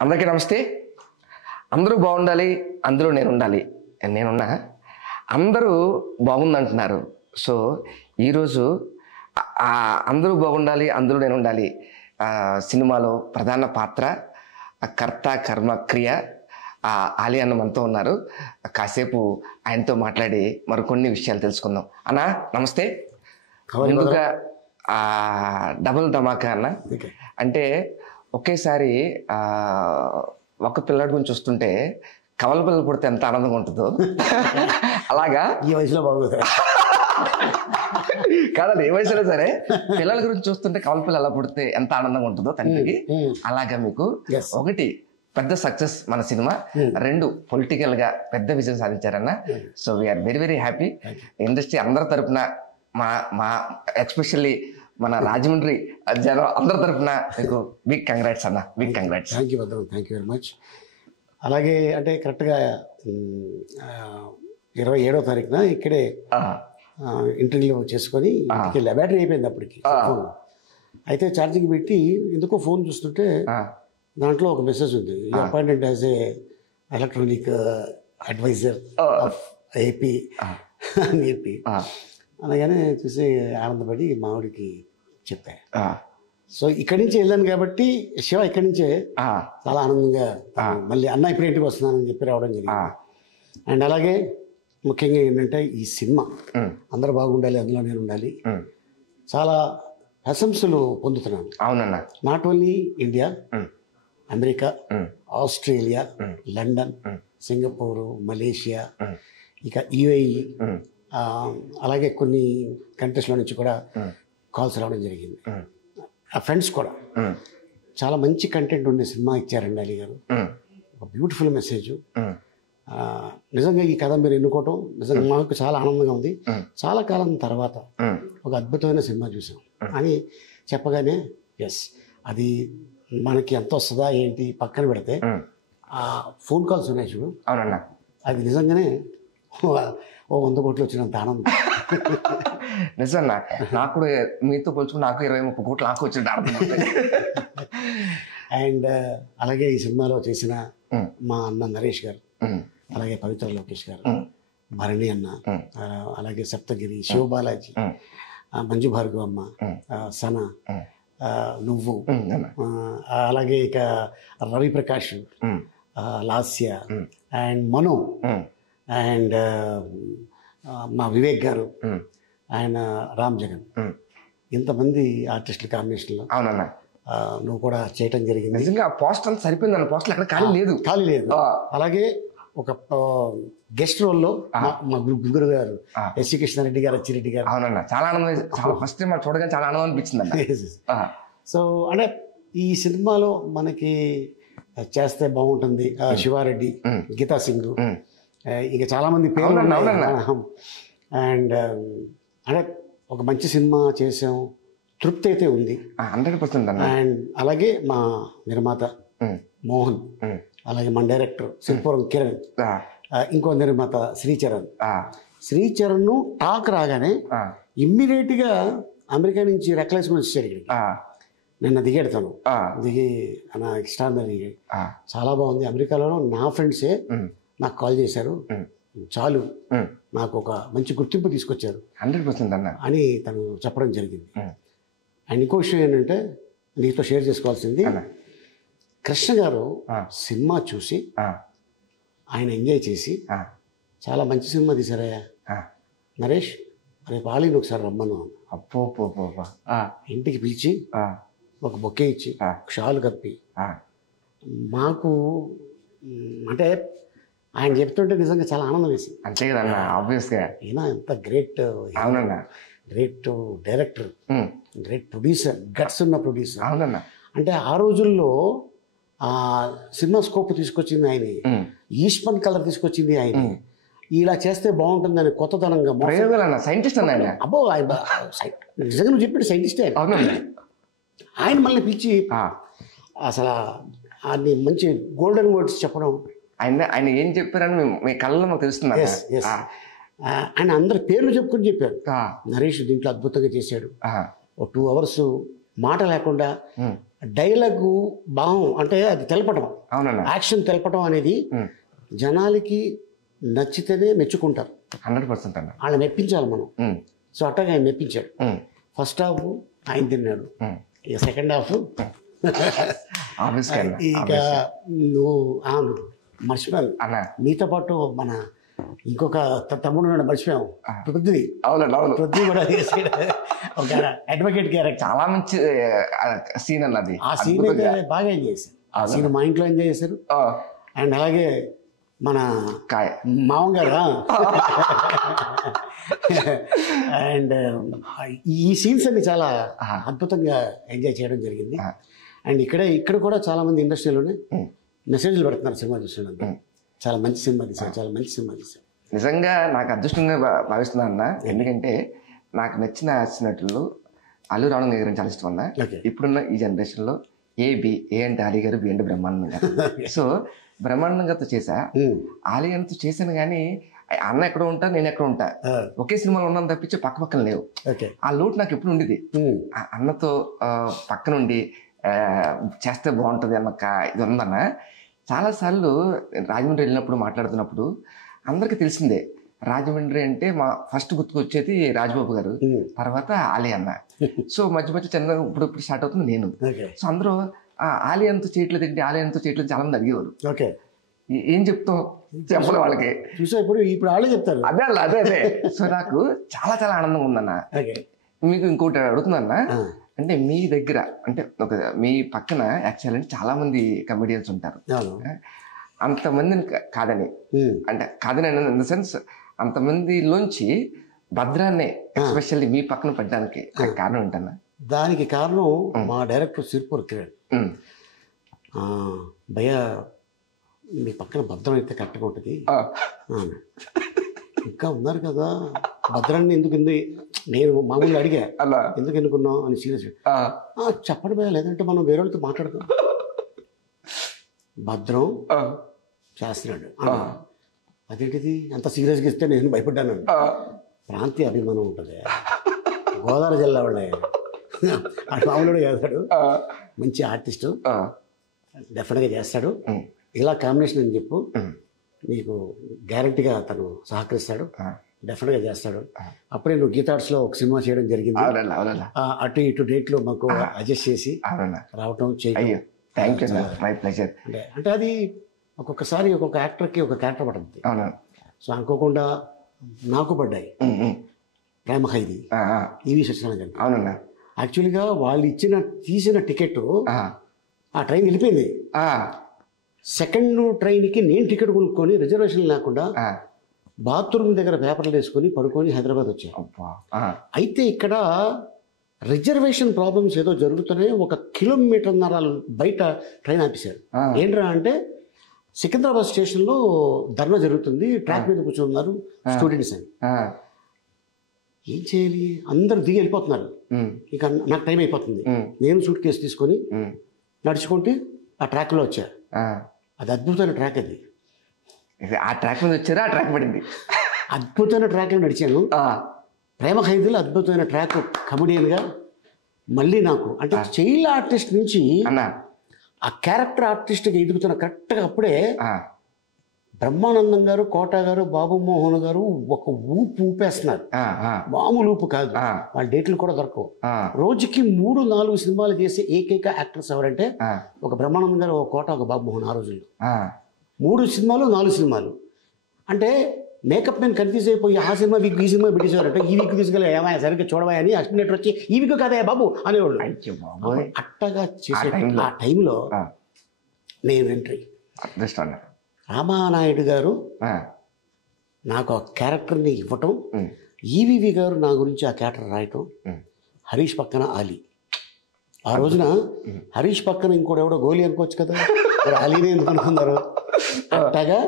అందరికీ నమస్తే. అందరూ బాగుండాలి, అందులో నేను ఉండాలి. నేనున్నా, అందరూ బాగుందంటున్నారు. సో ఈరోజు అందరూ బాగుండాలి, అందులో నేను ఉండాలి సినిమాలో ప్రధాన పాత్ర కర్త కర్మ క్రియ ఆలి అన్న మనతో ఉన్నారు. కాసేపు ఆయనతో మాట్లాడి మరికొన్ని విషయాలు తెలుసుకుందాం. అన్న నమస్తే. ముందుగా డబుల్ ధమాకా అన్న. అంటే ఒకేసారి ఒక పిల్లడి గురించి చూస్తుంటే కవల పిల్లలు పుడితే ఎంత ఆనందంగా ఉంటుందో అలాగా ఈ వయసులో బాగుంది కాదండి, ఏ వయసులో సరే పిల్లల గురించి చూస్తుంటే కవల పిల్లలు ఎలా పుడితే ఎంత ఆనందంగా ఉంటుందో తండ్రికి, అలాగా మీకు ఒకటి పెద్ద సక్సెస్ మన సినిమా, రెండు పొలిటికల్ గా పెద్ద విజయం సాధించారన్న. So we are very very happy. Industry అందరి తరపున మా మా ఎస్పెషల్లీ మన రాజమండ్రి జనం అందరి తరపున మీకు బిగ్ కంగ్రాట్స్ అన్న, బిగ్ కంగ్రాట్స్. థ్యాంక్ యూ భద్రం, థ్యాంక్ యూ వెరీ మచ్. అలాగే అంటే కరెక్ట్గా 27వ తారీఖున ఇక్కడే ఇంటర్వ్యూ చేసుకొని బ్యాటరీ అయిపోయింది అప్పటికి ఫోన్. అయితే ఛార్జింగ్ పెట్టి ఎందుకో ఫోన్ చూస్తుంటే దాంట్లో ఒక మెసేజ్ ఉంది, appointed as a electronic advisor of AP అని చెప్పి. అలాగనే చూసి ఆనందపడి మావిడికి చెప్పా. సో ఇక్కడి నుంచి వెళ్ళాను కాబట్టి శివ ఇక్కడి నుంచే చాలా ఆనందంగా మళ్ళీ అన్న ఇప్పుడు ఇంటికి వస్తున్నానని చెప్పి రావడం జరిగింది. అండ్ అలాగే ముఖ్యంగా ఏంటంటే ఈ సినిమా అందరూ బాగుండాలి, అందులో నేను ఉండాలి, చాలా ప్రశంసలు పొందుతున్నాను. అవునన్నా. Not only India, America, Australia, London, Singapore, Malaysia, ఇక యుఏఈ, అలాగే కొన్ని కంట్రీస్లో నుంచి కూడా కాల్స్ రావడం జరిగింది. ఆ ఫ్రెండ్స్ కూడా చాలా మంచి కంటెంట్ ఉండే సినిమా ఇచ్చారండి అలీ గారు. ఒక బ్యూటిఫుల్ మెసేజ్. నిజంగా ఈ కథ మీరు ఎన్నుకోవటం నిజంగా మాకు చాలా ఆనందంగా ఉంది. చాలా కాలం తర్వాత ఒక అద్భుతమైన సినిమా చూసాం అని చెప్పగానే ఎస్, అది మనకి ఎంత వస్తుందా ఏంటి పక్కన పెడితే ఆ ఫోన్ కాల్స్ ఉన్నాయి చూడు, అవునన్నా, అది నిజంగానే ఓ 100 కోట్లు వచ్చినంత ఆనందం. నిజన్నా, నాకు కూడా మీతో పోల్చుకుని నాకు 20-30 కోట్లు నాకు వచ్చినట్టు ఆనందం. అండ్ అలాగే ఈ సినిమాలో చేసిన మా అన్న నరేష్ గారు, అలాగే పవిత్ర లోకేష్ గారు, భరణి అన్న, అలాగే సప్తగిరి, శివబాలాజీ, మంజు భార్గవ్ అమ్మ, సన, నువ్వు, అలాగే ఇక Ravi Prakash, Lasya and Mano and మా వివేక్ గారు ఆయన రామ్ జగన్, ఇంతమంది ఆర్టిస్టుల కాంబినేషన్లో అవునన్నా నువ్వు కూడా చేయటం జరిగింది. నిజంగా పోస్టర్ అంతా సరిపోయింది అన్న, పోస్టర్ ఎక్కడ ఖాళీ లేదు. అలాగే ఒక గెస్ట్ రోల్లో మా గురువు గారు ఎస్సి కృష్ణారెడ్డి గారు, అచ్చిరెడ్డి గారు. అవునన్నా, చాలా ఆనందం. చాలా ఫస్ట్ టైం చూడగానే చాలా ఆనందం అనిపించింది. సో అంటే ఈ సినిమాలో మనకి చేస్తే బాగుంటుంది శివారెడ్డి, గీతా సింగ్, ఇక చాలా మంది పేర్లు. అండ్ అంటే ఒక మంచి సినిమా చేసాం, తృప్తి అయితే ఉంది 100%. అండ్ అలాగే మా నిర్మాత మోహన్, అలాగే మన డైరెక్టర్ సిరిపురం కిరణ్, ఇంకో నిర్మాత శ్రీచరణ్ టాక్ రాగానే ఇమ్మీడియట్గా అమెరికా నుంచి రెక్కలేసుకుని వచ్చాడు ఇక్కడికి. నిన్న దిగాడు తను, దిగి నా ఎక్స్ట్రాడినరీ, చాలా బాగుంది. అమెరికాలో నా ఫ్రెండ్సే నాకు కాల్ చేశారు, చాలు నాకు ఒక మంచి గుర్తింపు తీసుకొచ్చారు 100% అన్న అని తను చెప్పడం జరిగింది. అండ్ ఇంకో విషయం ఏంటంటే నీతో షేర్ చేసుకోవాల్సింది, కృష్ణ గారు సినిమా చూసి ఆయన ఎంజాయ్ చేసి చాలా మంచి సినిమా తీశారయ్యా నరేష్, రేపు ఆలీని ఒకసారి రమ్మను ఇంటికి పిలిచి ఒక బొకే ఇచ్చి షాలు కప్పి మాకు, అంటే ఆయన చెప్తుంటే నిజంగా చాలా ఆనందం వేసింది. అంతే కదన్నా, ఆబ్వియస్గా ఈయన ఎంత గ్రేట్, అవునన్నా, great director, great producer, guts ఉన్న ప్రొడ్యూసర్. అవునన్నా, అంటే ఆ రోజుల్లో ఆ సినిమా స్కోప్ తీసుకొచ్చింది ఆయన, ఈస్ట్మన్ కలర్ తీసుకొచ్చింది ఆయన, ఇలా చేస్తే బాగుంటుందని కొత్తదనంగా సైంటిస్ట్ అన్న. అబ్బో ఆయన నిజంగా నువ్వు చెప్పాడు సైంటిస్టే. ఆయన మళ్ళీ పిలిచి అసలు అన్ని మంచి గోల్డెన్ వర్డ్స్ చెప్పడం, ఆయన ఏం చెప్పారని మీ కళ్ళలో మాకు తెలుస్తున్నారు. ఆయన అందరి పేర్లు చెప్పుకొని చెప్పారు. నరేష్ దీంట్లో అద్భుతంగా చేశాడు, ఒక 2 hours మాట లేకుండా డైలాగ్ భావం అంటే అది తెలపడం, అవునన్నా, యాక్షన్ తెలపడం అనేది జనాలకి నచ్చితేనే మెచ్చుకుంటారు. 100% అన్న. వాళ్ళని మెప్పించాలి మనం. సో అట్టగా ఆయన మెప్పించాడు. ఫస్ట్ హాఫ్ ఆయన తిన్నాడు, ఇక సెకండ్ హాఫ్ ఇక నువ్వు మర్చిపోయాను. నీతో పాటు మన ఇంకొక తమ్ముడు మర్చిపోయాము, పృథ్వీ. పృథ్వీ కూడా ఒక అడ్వకేట్ క్యారెక్టర్, చాలా మంచి సీన్ అన్నది. ఆ సీన్ అయితే బాగా ఎంజాయ్ చేశారు. ఆ సీన్ మా ఇంట్లో ఎంజాయ్ చేశారు. అండ్ అలాగే మన మామగారు అండ్ ఈ సీన్స్ అన్ని చాలా అద్భుతంగా ఎంజాయ్ చేయడం జరిగింది. అండ్ ఇక్కడ కూడా చాలా మంది ఇండస్ట్రీలోనే మెసేజ్లు పెడుతున్నారు సినిమా చూసినందుకు. చాలా మంచి సినిమా తీశారు, చాలా మంచి సినిమా తీశారు. నిజంగా నాకు అదృష్టంగా భావిస్తున్నాను అన్న. ఎందుకంటే నాకు నచ్చిన నటులు అల్లు రావణ్ గారు చాలా ఇష్టం అన్న. ఇప్పుడున్న ఈ జనరేషన్లో ఏ అంటే అలీ గారు, బి అంటే బ్రహ్మానందం గారు. సో బ్రహ్మానందం గారితో చేశా, ఆలియాతో చేశాను, కానీ అన్న ఎక్కడ ఉంటా, నేను ఎక్కడ ఉంటా, ఒకే సినిమాలో ఉన్నాను తప్పించి పక్క పక్కన లేవు. ఆ లోటు నాకు ఎప్పుడు ఉండేది. అన్నతో పక్కనుండి చేస్తే బాగుంటుంది అన్న ఇది ఉందన్న. చాలాసార్లు రాజమండ్రి వెళ్ళినప్పుడు మాట్లాడుతున్నప్పుడు అందరికీ తెలిసిందే, రాజమండ్రి అంటే మా ఫస్ట్ గుర్తుకొచ్చేది రాజబాబు గారు, తర్వాత ఆలీ అన్న. సో మధ్య మధ్య చిన్న ఇప్పుడు స్టార్ట్ అవుతుంది నేను. సో అందరూ ఆలీ అంతా చేయట్లేదు ఏంటి, ఆలీ అంతా చేయట్లేదు చాలా మంది అడిగేవారు. ఏం చెప్తాం చెప్పలే వాళ్ళకి. చూసా ఇప్పుడు వాళ్ళే చెప్తారు. అదే. సో నాకు చాలా చాలా ఆనందంగా ఉందన్న. మీకు ఇంకోటి అడుగుతుందన్న, అంటే మీ దగ్గర అంటే మీ పక్కన యాక్చువల్ అంటే చాలా మంది కమెడియన్స్ ఉంటారు. అంతమందిని కాదని అంటే కాదని ఇన్ ద సెన్స్ అంతమందిలోంచి భద్రాన్ని ఎస్పెషల్లీ మీ పక్కన పడ్డానికి కారణం ఏంటన్నా? దానికి కారణం మా డైరెక్టర్ సిర్పూర్ కిరణ్. భయ మీ పక్కన భద్రం అయితే కరెక్ట్గా ఉంటుంది, ఇంకా ఉన్నారు కదా భద్రాన్ని ఎందుకు నేను మామూలుగా అడిగా, ఎందుకు ఎన్నుకున్నావు అని సీరియస్ చెప్పడం భయ, లేదంటే మనం వేరే వాళ్ళతో మాట్లాడదాం. భద్రం చేస్తున్నాడు, అదేంటిది అంత సీరియస్గా ఇస్తే నేను భయపడ్డాను. ప్రాంతీయ అభిమానం ఉంటుంది, గోదావరి జిల్లా వాళ్ళ అటు మామూలుగా చేస్తాడు, మంచి ఆర్టిస్టు, డెఫినెట్గా చేస్తాడు, ఇలా కాంబినేషన్ అని చెప్పు, నీకు గ్యారంటీగా తను సహకరిస్తాడు, డెఫినెట్గా చేస్తాడు. అప్పుడే నువ్వు గీతార్ట్స్లో ఒక సినిమా చేయడం జరిగింది, అటు ఇటు డేట్లో మాకు అడ్జస్ట్ చేసి రావటం చేయడం. అంటే అది ఒక్కొక్కసారి ఒక్కొక్క యాక్టర్కి ఒక క్యారెక్టర్ పడుతుంది. సో అనుకోకుండా నాకు పడ్డాయి ప్రేమ ఖైదీ, ఈవి సత్యనారాయణ గారు. యాక్చువల్గా వాళ్ళు తీసిన టికెట్ ఆ ట్రైన్ వెళ్ళిపోయింది. సెకండ్ ట్రైన్కి నేను టికెట్ కొనుక్కొని రిజర్వేషన్ లేకుండా బాత్రూమ్ దగ్గర పేపర్లు వేసుకొని పడుకొని హైదరాబాద్ వచ్చాను. అయితే ఇక్కడ రిజర్వేషన్ ప్రాబ్లమ్స్ ఏదో జరుగుతున్నాయి, 1 కిలోమీటర్న్నర బయట ట్రైన్ ఆపేశారు. ఏంట్రా అంటే సికింద్రాబాద్ స్టేషన్లో ధర్నా జరుగుతుంది, ట్రాక్ మీద కూర్చున్నారు స్టూడెంట్స్ అని. ఏం చేయాలి, అందరు దిగి వెళ్ళిపోతున్నారు, ఇక నాకు టైం అయిపోతుంది. నేను సూట్ కేసు తీసుకొని నడుచుకుంటే ఆ ట్రాక్లో వచ్చా. అది అద్భుతమైన ట్రాక్, అది ఆ ట్రాక్ మీద వచ్చారా, ఆ ట్రాక్ పడింది, అద్భుతమైన ట్రాక్లో నడిచాను. ప్రేమ ఖైదీలో అద్భుతమైన ట్రాక్ కమెడియన్గా మళ్ళీ నాకు అంటే చైల్డ్ ఆర్టిస్ట్ నుంచి ఆ క్యారెక్టర్ ఆర్టిస్ట్గా ఎదుగుతున్న కరెక్ట్గా అప్పుడే బ్రహ్మానందం గారు, కోట గారు, బాబు మోహన్ గారు ఒక ఊపేస్తున్నారు. మామూలు ఊపు కాదు, వాళ్ళ డేట్లు కూడా దొరకవు. రోజుకి 3-4 సినిమాలు చేసే ఏకైక యాక్టర్స్ ఎవరంటే ఒక బ్రహ్మానందం గారు, ఒక కోట, ఒక బాబు మోహన్. ఆ రోజుల్లో 3 సినిమాలు 4 సినిమాలు అంటే మేకప్ నేను కన్ఫ్యూజ్ అయిపోయి ఆ సినిమా వీక్ ఈ సినిమా పెట్టేసేవారంటే ఈ వీక్ తీసుకెళ్ళి ఏమైనా సరిగ్గా చూడవా అని అసిస్టెంట్ వచ్చి ఈ వీక్ కదే బాబు అనేవాళ్ళు. అట్టగా చేసే ఆ టైంలో నేను ఎంట్రీ. రామానాయుడు గారు నాకు ఆ క్యారెక్టర్ని ఇవ్వటం, ఈవీవి గారు నా గురించి ఆ క్యారెక్టర్ రాయటం, హరీష్ పక్కన ఆలీ. ఆ రోజున హరీష్ పక్కన ఇంకోటి ఎవడో గోలీ అనుకోవచ్చు కదా, అలీనే ఎందుకు అనుకున్నారు. అట్టగా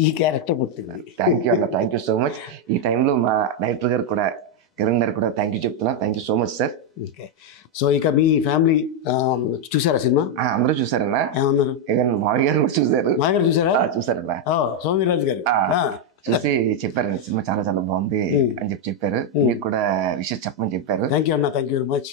ఈ క్యారెక్టర్ పుట్టింది. థ్యాంక్ యూ అన్న, థ్యాంక్ యూ సో మచ్. ఈ టైంలో మా డైరెక్టర్ గారు కూడా, కిరణ్ గారు కూడా థ్యాంక్ యూ చెప్తున్నా. Thank you so much sir. Okay, so ఇక మీ ఫ్యామిలీ చూసారా సినిమా? అందరూ చూసారన్నా. ఏమన్నారు? మావి గారు కూడా చూసారు. మావి గారు చూసారా? చూసారన్నా. సోమిరాజు గారు చూసి చెప్పారండి సినిమా చాలా చాలా బాగుంది అని చెప్పారు. మీకు కూడా విషయం చెప్పమని చెప్పారు. థ్యాంక్ యూ అన్న, థ్యాంక్ యూ వెరీ మచ్.